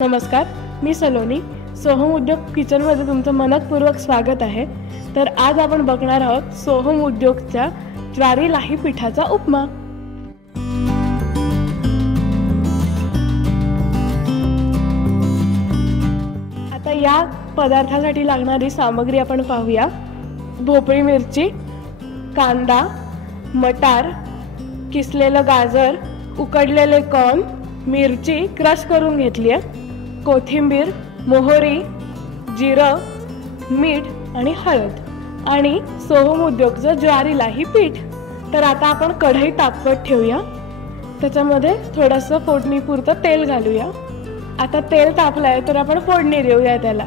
नमस्कार, मी सलोनी. सोहम उद्योग किचनमध्ये तुमचं मनपूर्वक स्वागत आहे. तर आज आपण बघणार आहोत सोहम उद्योगच्या ज्वारी लाही पिठाचा उपमा. आता या पदार्थासाठी लागणारी सामग्री आपण पाहूया. भोपळी मिरची, कांदा, मटार, किसलेलं गाजर, उकडलेले कॉर्न, मिरची क्रश करून घेतली आहे, कोथिंबीर, मोहरी, जिरं, मीठ आणि हळद आणि सोहम उद्योगचं ज्वारी लाही पीठ. तर आता आपण कढई तापवत ठेवूया. त्याच्यामध्ये थोडंसं फोडणीपुरतं तेल घालूया. आता तेल तापलंय तर आपण फोडणी देऊया त्याला.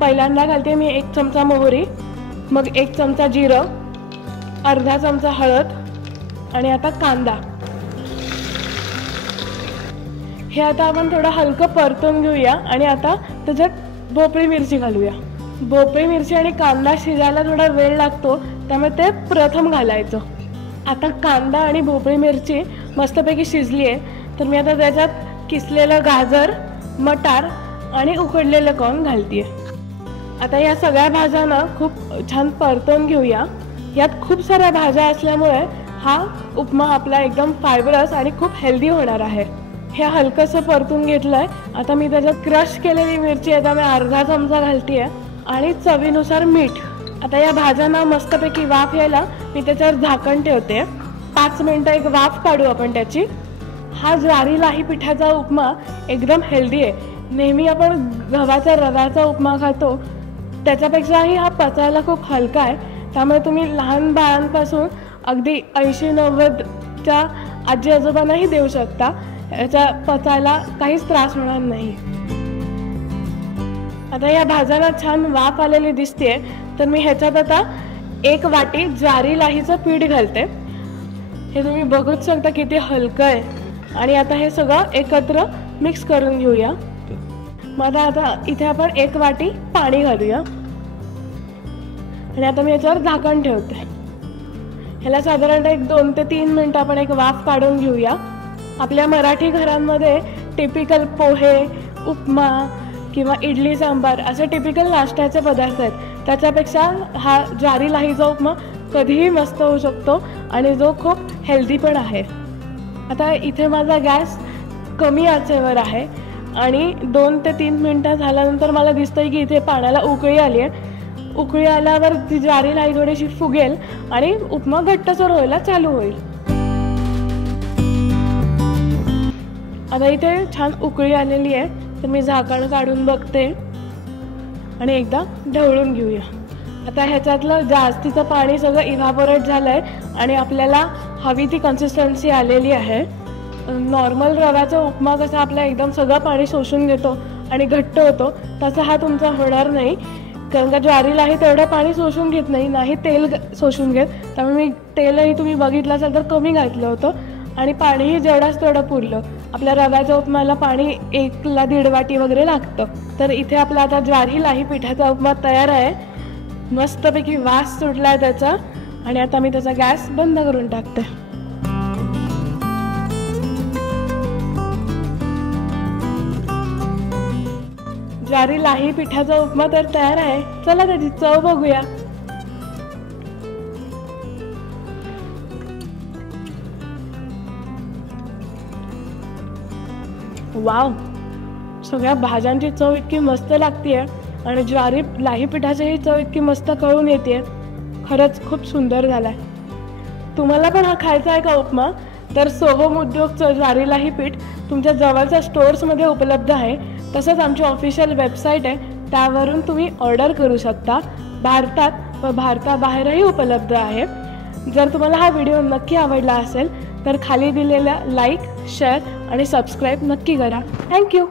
पहिल्यांदा घालते मी 1 चमचा मोहरी, मग 1 चमचा जिरं, अर्धा चमचा हळद आणि आता कांदा. हे आता आपण थोडं हलकं परतून घेऊया आणि आता त्याच्यात भोपळी मिरची घालूया. भोपळी मिरची आणि कांदा शिजायला थोडा वेळ लागतो, त्यामुळे ते प्रथम घालायचं. आता कांदा आणि भोपळी मिरची मस्तपैकी शिजली आहे, तर मी आता त्याच्यात किसलेलं गाजर, मटार आणि उकडलेलं कॉर्न घालते. आता या सगळ्या भाज्यांना खूप छान परतून घेऊया. यात खूप साऱ्या भाज्या असल्यामुळे हा उपमा आपला एकदम फायबरस आणि खूप हेल्दी होणार आहे. हे हलकंसं परतून घेतलंय. आता मी त्याच्यात क्रश केलेली मिरची आता मी अर्धा चमचा घालते आणि चवीनुसार मीठ. आता या भाज्यांना मस्तपैकी वाफ यायला मी त्याच्यावर झाकण ठेवते. 5 मिनिटं एक वाफ काढू आपण त्याची. हा ज्वारी लाही पिठाचा उपमा एकदम हेल्दी आहे. नेहमी आपण गव्हाच्या रव्याचा उपमा खातो त्याच्यापेक्षाही हा पचायला खूप हलका आहे. त्यामुळे तुम्ही लहान बाळांपासून अगदी 80-90च्या आजी आजोबांनाही देऊ शकता. याचा पचायला काहीच त्रास होणार नाही. आता या भाज्यांना छान वाफ आलेली दिसते, तर मी ह्याच्यात आता 1 वाटी ज्वारी लाहीचं पीठ घालते. हे तुम्ही बघूच शकता किती हलकं आहे. आणि आता हे सगळं एकत्र मिक्स करून घेऊया. मग आता इथे आपण 1 वाटी पाणी घालूया आणि आता मी याच्यावर झाकण ठेवते. ह्याला साधारणतः 2 ते 3 मिनिटं आपण एक वाफ काढून घेऊया. आपल्या मराठी घरांमध्ये टिपिकल पोहे, उपमा किंवा इडली सांबार असे टिपिकल नाश्त्याचे पदार्थ आहेत. त्याच्यापेक्षा हा ज्वारी लाहीचा उपमा कधीही मस्त होऊ शकतो आणि जो खूप हेल्दी पण आहे. आता इथे माझा गॅस कमी आचेवर आहे आणि 2 ते 3 मिनिटं झाल्यानंतर मला दिसतंय की इथे पाण्याला उकळी आली आहे. उकळी आल्यावर ती ज्वारी लाही थोडीशी फुगेल आणि उपमा घट्टसर व्हायला चालू होईल. आता इथे छान उकळी आलेली आहे, तर मी झाकण काढून बघते आणि एकदा ढवळून घेऊया. आता ह्याच्यातलं जास्तीचं पाणी सगळं इव्हापोरेट झालं आहे आणि आपल्याला हवी ती कन्सिस्टन्सी आलेली आहे. नॉर्मल रव्याचा उपमा कसा आपला एकदम सगळं पाणी शोषून घेतो आणि घट्ट होतो, तसा हा तुमचा होणार नाही. कारण का ज्वारी लाही तेवढं पाणी शोषून घेत नाही तेल शोषून घेत. त्यामुळे मी तेलही तुम्ही बघितलं असेल तर कमी घातलं होतं आणि पाणीही जेवढाच तेवढं पुरलं. आपल्या रव्याच्या उपमाला पाणी 1 ला 1.5 वाटी वगैरे लागतं. तर इथे आपला आता ज्वारी लाही पिठाचा उपमा तयार आहे. मस्तपैकी वास सुटला आहे त्याचा आणि आता मी त्याचा गॅस बंद करून टाकते. ज्वारी लाही पिठाचा उपमा तर तयार आहे. चला त्याची चव बघूया. वाव, सगळ्या भाज्यांची चव इतकी मस्त लागतीये आणि ज्वारी लाही पिठाची चव इतकी मस्त कळून येते. खरंच खूप सुंदर झालाय. तुम्हाला पण हा खायचा आहे का उपमा? तर सोहम उद्योगचं ज्वारी लाही पीठ तुमच्या जवळच्या स्टोअर्समध्ये उपलब्ध आहे. तसंच आमची ऑफिशियल वेबसाईट आहे, त्यावरून तुम्ही ऑर्डर करू शकता. भारतात व भारताबाहेरही उपलब्ध आहे. जर तुम्हाला हा व्हिडिओ नक्की आवडला असेल तर खाली दिलेल्या लाईक, शेअर आणि सबस्क्राईब नक्की करा. थँक्यू.